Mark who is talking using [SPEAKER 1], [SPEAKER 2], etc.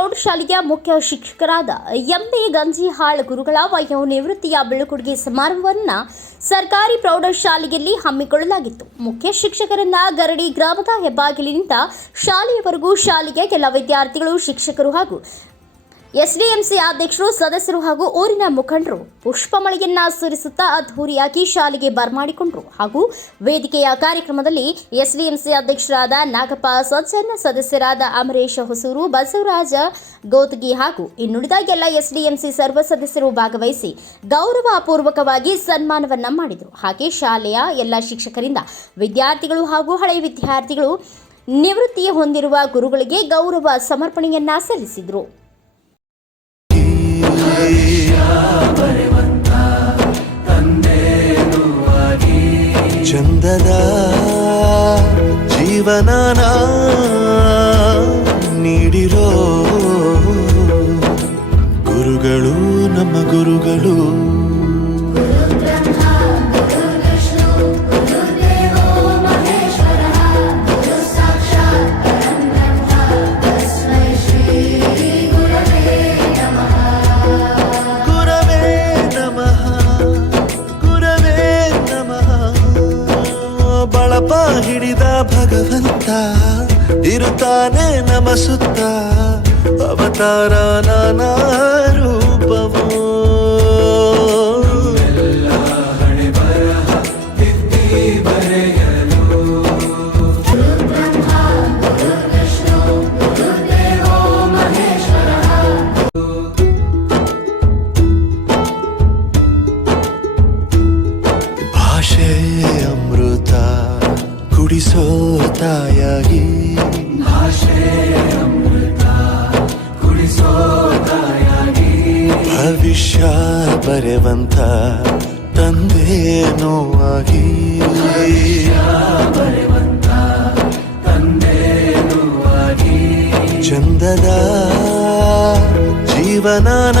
[SPEAKER 1] ಪ್ರೌಢಶಾಲೆಯ ಮುಖ್ಯ ಶಿಕ್ಷಕರಾದ ಎಂಬಿ ಗಂಜಿಹಾಳ್ ಗುರುಗಳ ವಯೋನಿವೃತ್ತಿಯ ಬೀಳ್ಕೊಡುಗೆ ಸಮಾರಂಭವನ್ನು ಸರ್ಕಾರಿ ಪ್ರೌಢಶಾಲೆಯಲ್ಲಿ ಹಮ್ಮಿಕೊಳ್ಳಲಾಗಿತ್ತು. ಮುಖ್ಯ ಶಿಕ್ಷಕರನ್ನ ಗರಡಿ ಗ್ರಾಮದ ಹೆಬ್ಬಾಗಿಲಿನಿಂದ ಶಾಲೆಯವರೆಗೂ ಶಾಲೆಯ ಕೆಲ ವಿದ್ಯಾರ್ಥಿಗಳು, ಶಿಕ್ಷಕರು ಹಾಗೂ ಎಸ್ಡಿಎಂಸಿ ಅಧ್ಯಕ್ಷರು ಸದಸ್ಯರು ಹಾಗೂ ಊರಿನ ಮುಖಂಡರು ಪುಷ್ಪಮಳೆಯನ್ನ ಸುರಿಸುತ್ತಾ ಅದ್ಧೂರಿಯಾಗಿ ಶಾಲೆಗೆ ಬರಮಾಡಿಕೊಂಡರು ಹಾಗೂ ವೇದಿಕೆಯ ಕಾರ್ಯಕ್ರಮದಲ್ಲಿ ಎಸ್ಡಿಎಂಸಿ ಅಧ್ಯಕ್ಷರಾದ ನಾಗಪ್ಪ, ಸಜ್ಜನ್ ಸದಸ್ಯರಾದ ಅಮರೇಶ್ ಹೊಸೂರು, ಬಸವರಾಜ ಗೋತಗಿ ಹಾಗೂ ಇನ್ನುಳಿದ ಎಲ್ಲ ಎಸ್ಡಿಎಂಸಿ ಸರ್ವ ಸದಸ್ಯರು ಭಾಗವಹಿಸಿ ಗೌರವಪೂರ್ವಕವಾಗಿ ಸನ್ಮಾನವನ್ನ ಮಾಡಿದರು. ಹಾಗೆ ಶಾಲೆಯ ಎಲ್ಲ ಶಿಕ್ಷಕರಿಂದ ವಿದ್ಯಾರ್ಥಿಗಳು ಹಾಗೂ ಹಳೆಯ ವಿದ್ಯಾರ್ಥಿಗಳು ನಿವೃತ್ತಿ ಹೊಂದಿರುವ ಗುರುಗಳಿಗೆ ಗೌರವ ಸಮರ್ಪಣೆಯನ್ನ ಸಲ್ಲಿಸಿದರು.
[SPEAKER 2] ಚಂದದ ಜೀವನನ ನೀಡಿರೋ ಭಗವಂತ ಇರುತ್ತಾನೆ ನಮ ಸುತ್ತ. ಅವತಾರ ನಾನಾ ರೂಪವೋ. ಭಾಷೆ ಅಮೃತ. ಕುಡಿಸೋ ತಾಯಾಗಿ ಭವಿಷ್ಯ ಬರೆವಂತ ತಂದೆ ನೋವಾಗಿ. ಚಂದದ ಜೀವನನ